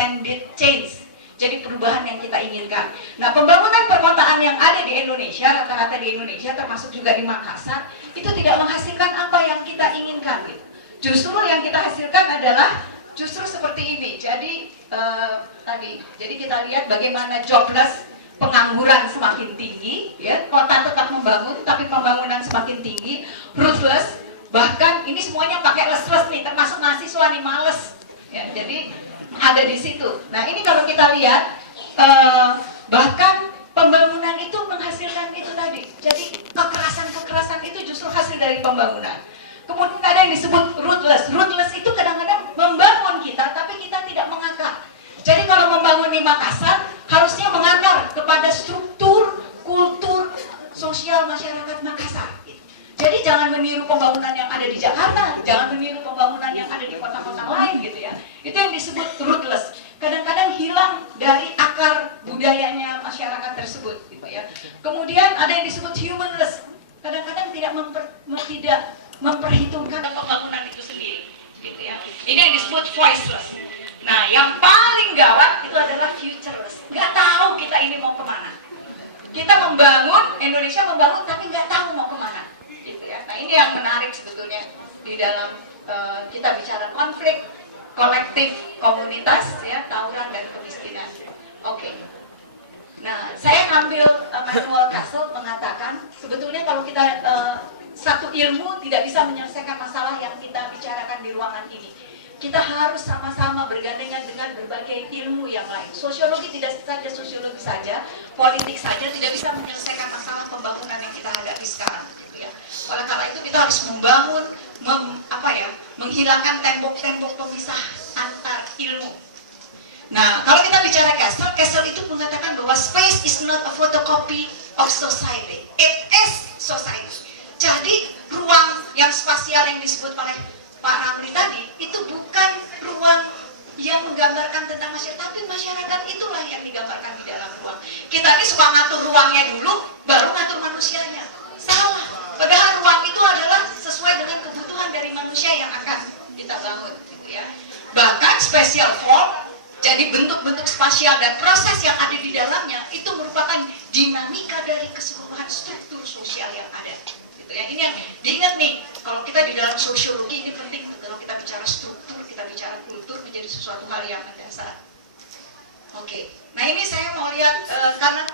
intended change. Jadi perubahan yang kita inginkan. Nah, pembangunan perkotaan yang ada di Indonesia, rata-rata di Indonesia, termasuk juga di Makassar, itu tidak menghasilkan apa yang kita inginkan. Gitu. Justru yang kita hasilkan adalah justru seperti ini. Jadi jadi kita lihat bagaimana jobless, pengangguran semakin tinggi, ya, kota tetap membangun, tapi pembangunan semakin tinggi, ruthless, bahkan ini semuanya pakai less nih, termasuk mahasiswa nih males, ya, jadi ada di situ. Nah ini kalau kita lihat, bahkan pembangunan itu menghasilkan itu tadi. Jadi kekerasan itu justru hasil dari pembangunan. Kemudian ada yang disebut ruthless. Ruthless itu kadang-kadang membangun kita, tapi kita tidak mengakar. Jadi kalau membangun di Makassar, harusnya mengakar kepada struktur, kultur, sosial masyarakat Makassar. Jadi jangan meniru pembangunan yang ada di Jakarta, jangan meniru pembangunan yang ada di kota-kota lain gitu ya. Itu yang disebut rootless. Kadang-kadang hilang dari akar budayanya masyarakat tersebut gitu ya. Kemudian ada yang disebut humanless. Kadang-kadang tidak memperhitungkan pembangunan itu sendiri gitu ya. Ini yang disebut voiceless. Nah, yang paling gawat itu adalah futureless. Nggak tahu kita ini mau kemana. Kita membangun, Indonesia membangun tapi nggak tahu mau kemana. Nah ini yang menarik sebetulnya di dalam kita bicara konflik kolektif komunitas, ya, tawuran dan kemiskinan. Oke. Nah saya ngambil Manuel Castle mengatakan sebetulnya kalau kita satu ilmu tidak bisa menyelesaikan masalah yang kita bicarakan di ruangan ini. Kita harus sama-sama bergandengan dengan berbagai ilmu yang lain. Sosiologi tidak saja sosiologi saja, politik saja tidak bisa menyelesaikan masalah pembangunan yang kita hadapi sekarang. Oleh karena itu kita harus membangun, menghilangkan tembok-tembok pemisah antar ilmu. Nah, kalau kita bicara Castle itu mengatakan bahwa space is not a photocopy of society, it is society. Jadi ruang yang spasial yang disebut oleh Pak Ramli tadi itu bukan ruang yang menggambarkan tentang masyarakat, tapi masyarakat itulah yang digambarkan di dalam ruang. Kita ini suka ngatur ruangnya dulu, baru ngatur manusianya. Salah. Padahal ruang itu adalah sesuai dengan kebutuhan dari manusia yang akan kita bangun, gitu ya. Bahkan spatial form, jadi bentuk-bentuk spasial dan proses yang ada di dalamnya itu merupakan dinamika dari keseluruhan struktur sosial yang ada, gitu ya. Ini yang diingat nih, kalau kita di dalam sosiologi ini penting kalau kita bicara struktur, kita bicara kultur menjadi sesuatu hal yang mendasar. Oke, nah ini saya mau lihat karena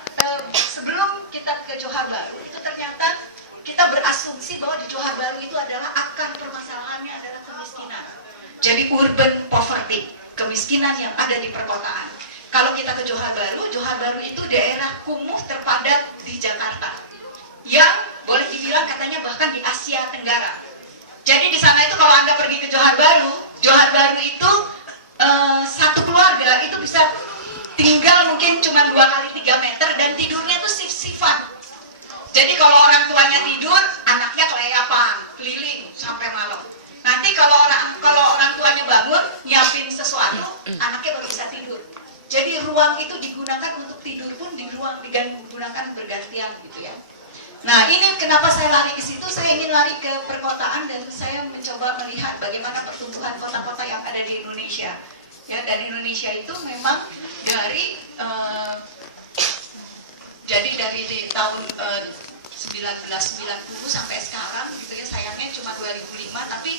sebelum kita ke Johar Baru itu ternyata kita berasumsi bahwa di Johar Baru itu adalah akar permasalahannya adalah kemiskinan. Jadi urban poverty, kemiskinan yang ada di perkotaan. Kalau kita ke Johar Baru itu daerah kumuh terpadat di Jakarta. Yang boleh dibilang katanya bahkan di Asia Tenggara. Jadi di sana itu kalau Anda pergi ke Johar Baru itu satu keluarga itu bisa tinggal mungkin cuma 2 kali 3 meter dan tidurnya tuh shift-shiftan. Jadi kalau orang tuanya tidur, anaknya kelayapan, keliling sampai malam. Nanti kalau orang tuanya bangun, nyiapin sesuatu, anaknya baru bisa tidur. Jadi ruang itu digunakan untuk tidur pun digunakan bergantian gitu ya. Nah ini kenapa saya lari ke situ, saya ingin lari ke perkotaan dan saya mencoba melihat bagaimana pertumbuhan kota-kota yang ada di Indonesia. Ya, dan Indonesia itu memang dari tahun 1990 sampai sekarang gitu ya, sayangnya cuma 2005, tapi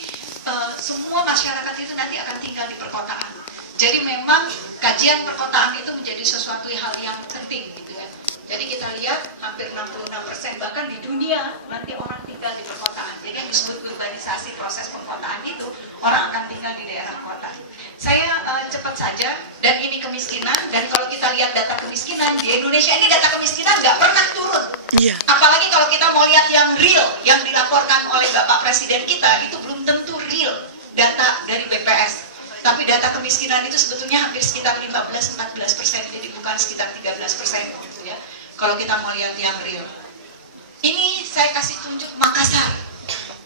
semua masyarakat itu nanti akan tinggal di perkotaan. Jadi memang kajian perkotaan itu menjadi sesuatu hal yang penting gitu ya. Jadi kita lihat hampir 66% bahkan di dunia nanti orang tinggal di perkotaan. Jadi yang disebut urbanisasi, proses perkotaan itu orang akan tinggal di daerah kota. Saya cepat saja, dan ini kemiskinan, dan kalau kita lihat data kemiskinan di Indonesia ini data kemiskinan nggak pernah turun. Yeah. Apalagi kalau kita mau lihat yang real, yang dilaporkan oleh Bapak Presiden kita itu belum tentu real data dari BPS. Tapi data kemiskinan itu sebetulnya hampir sekitar 15-14%, jadi bukan sekitar 13% gitu ya. Kalau kita mau lihat yang real. Ini saya kasih tunjuk Makassar.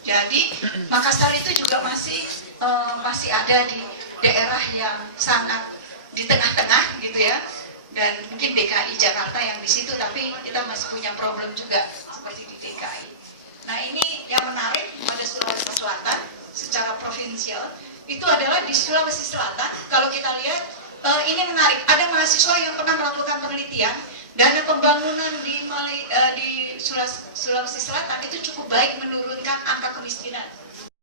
Jadi Makassar itu juga masih ada di daerah yang sangat di tengah-tengah gitu ya. Dan mungkin DKI Jakarta yang di situ, tapi kita masih punya problem juga seperti di DKI. Nah ini yang menarik pada Sulawesi Selatan secara provinsial itu adalah di Sulawesi Selatan. Kalau kita lihat ini menarik. Ada mahasiswa yang pernah melakukan penelitian, dana pembangunan di Sulawesi Selatan itu cukup baik menurunkan angka kemiskinan.